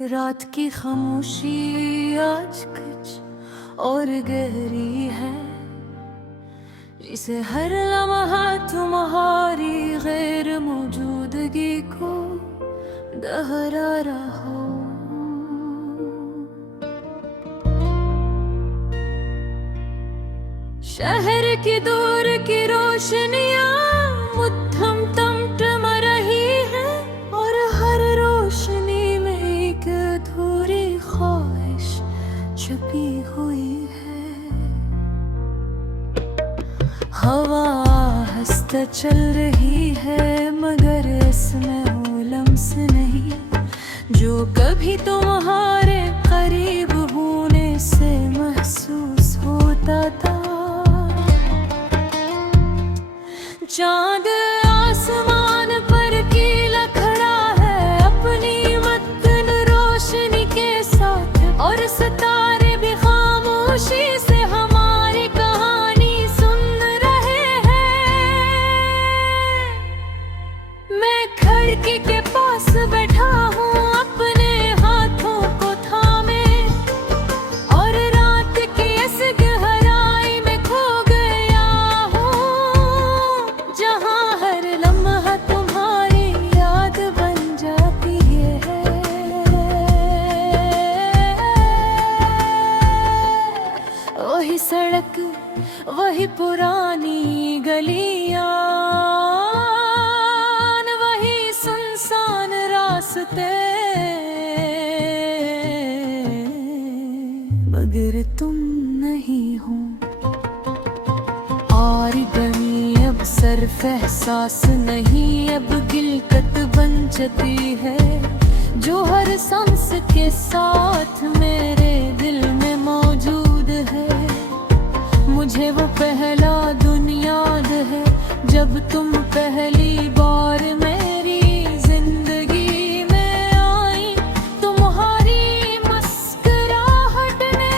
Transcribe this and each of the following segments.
रात की खामोशी आज कुछ और गहरी है, जिसे हर लम्हा तुम्हारी गैर मौजूदगी को दोहरा रहा हो। शहर की दूर की रोशनियां मुट्ठम तमतम रही है, और हर रोशनी में एक अधूरी ख्वाहिश छुपी हुई है। हवा हंसता चल रही है, मगर इसमें वो लम्स नहीं जो कभी तुम्हारे करीब होने से महसूस होता था। चांद आसमान पर कीला खड़ा है अपनी मत्तन रोशनी के साथ, और सितारे भी खामोशी से हमारी कहानी सुन रहे हैं। मैं खिड़की के पास बैठा हूँ अपने हाथों को थामे, और रात की इस गहराई में खो गया हूँ, जहाँ हर लम्हा तुम्हारी याद बन जाती है। वही सड़क, वही पुरानी गलियां, वही सुनसान रास्ते, मगर तुम नहीं हो। और गमी अब सिर्फ एहसास नहीं, अब गिलकत बन जाती है, जो हर सांस के साथ मेरे दिल में मौजूद है। मुझे वो पहला दिन याद है जब तुम पहली बार मेरी जिंदगी में आई। तुम्हारी मुस्कुराहट ने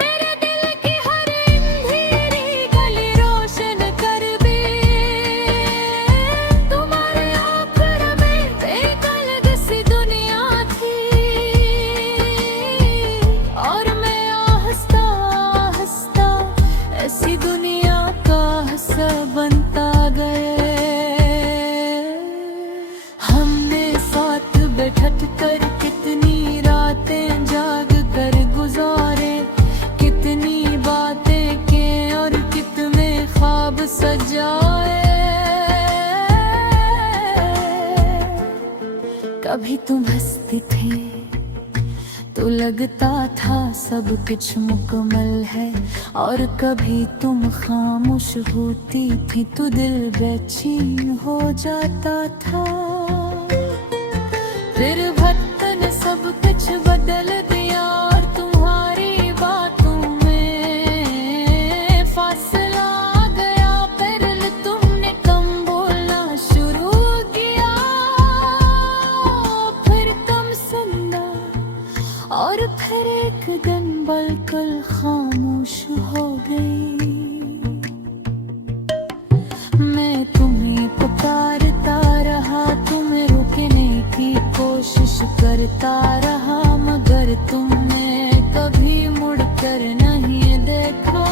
मेरे दिल की हर अंधेरी गली रोशन कर दी। तुम्हारे आँखों में एक अलग सी दुनिया थी, और मैं आहिस्ता आहिस्ता ऐसी दुनिया का हिस्सा बनता गए। हमने साथ बैठ कर कितनी रातें जाग कर गुजारे, कितनी बातें के और कितने ख्वाब सजाए। कभी तुम हंसते थे तो लगता था सब कुछ मुकम्मल है, और कभी तुम खामोश होती थी तो दिल बेचैन हो जाता था। फिर वक्त ने सब कुछ बदल दिया, और तुम्हारी बातों में फासला आ गया। फिर तुमने कम बोलना शुरू किया, फिर कम सुनना, और फिर एक दिन बिल्कुल खामोश हो गई। मैं तुम्हें पुकारता रहा, तुम्हें रोकने की कोशिश करता रहा, मगर तुमने कभी मुड़कर नहीं देखा।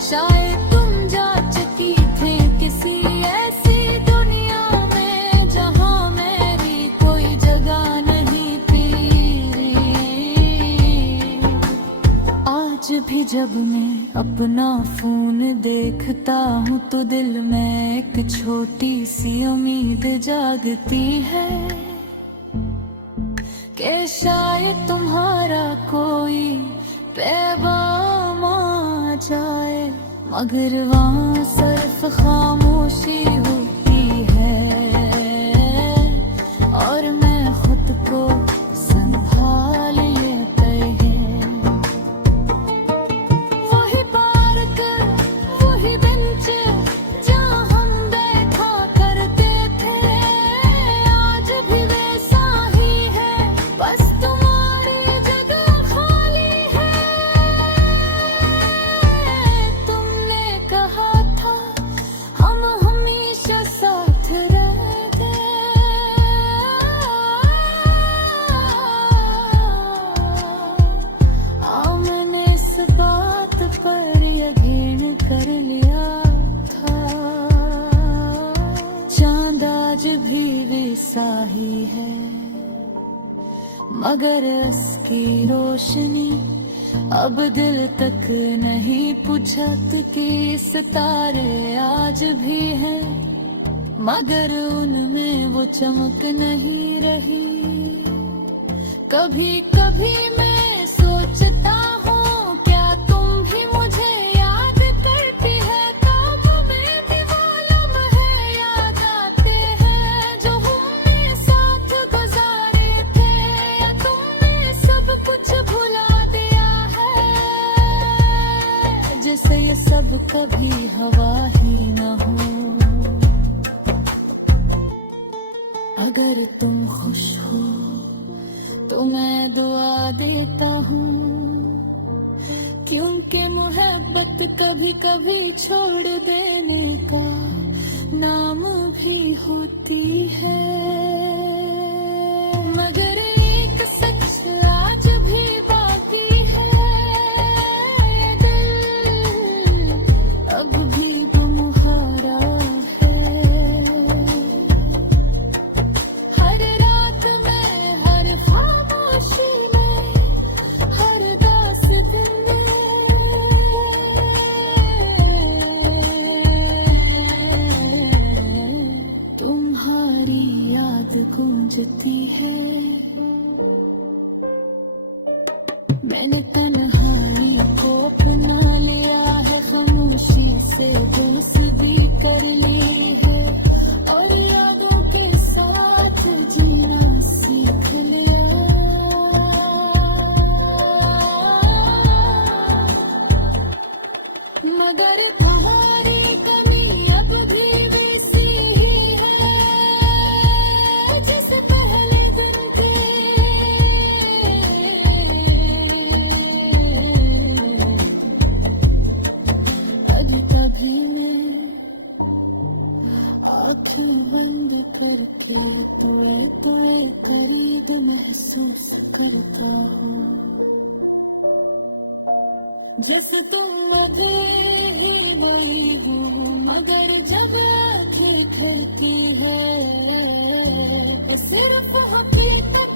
शायद तुम जा चुकी थे किसी ऐसी दुनिया में जहाँ मेरी कोई जगह नहीं थी। आज भी जब मैं अपना फोन देखता हूँ तो दिल में एक छोटी सी उम्मीद जागती है कि शायद तुम्हारा कोई पैगाम आ जाए, मगर वहाँ सिर्फ खामोशी होती है, और मैं खुद को संभाल लेते हैं। वही पार्क, वही बेंच जहाँ हम बैठा करते थे, आज भी वैसा ही है, बस तुम्हारी जगह खाली है। तुमने कहा था हम हमेशा वैसा ही है, मगर उसकी रोशनी अब दिल तक नहीं पुछत कि सितारे आज भी हैं, मगर उनमें वो चमक नहीं रही। कभी कभी मैं सोचता हूँ क्या तुम भी मुझे याद करती है, तब में भी वो लम्हे याद आते हैं जो हमने साथ गुजारे थे, या तुमने सब कुछ भुला दिया है, जैसे ये सब कभी हवा ही न हो। अगर तुम खुश हो तो मैं दुआ देता हूँ, क्योंकि मोहब्बत कभी कभी छोड़ देने का नाम भी होती है। मगर एक सच आज भी बाकी है, ये दिल अब भी गुमहारा है। हर रात में, हर खामोशी में, हर दास दिन में तुम्हारी याद गूंजती है। मैंने तन्हाई को अपना लिया है, खामोशी से दोस्ती कर ली है, और यादों के साथ जीना सीख लिया। मगर तुम्हारी कमी अब भी वैसी ही है, जैसे पहले दिन थे। आज कभी मैं आँखें बंद करके तुए करीब महसूस करता हूँ, जैसे तुम अभी ही वही हो, मगर जब आँखें खुलती है सिर्फ हकीकत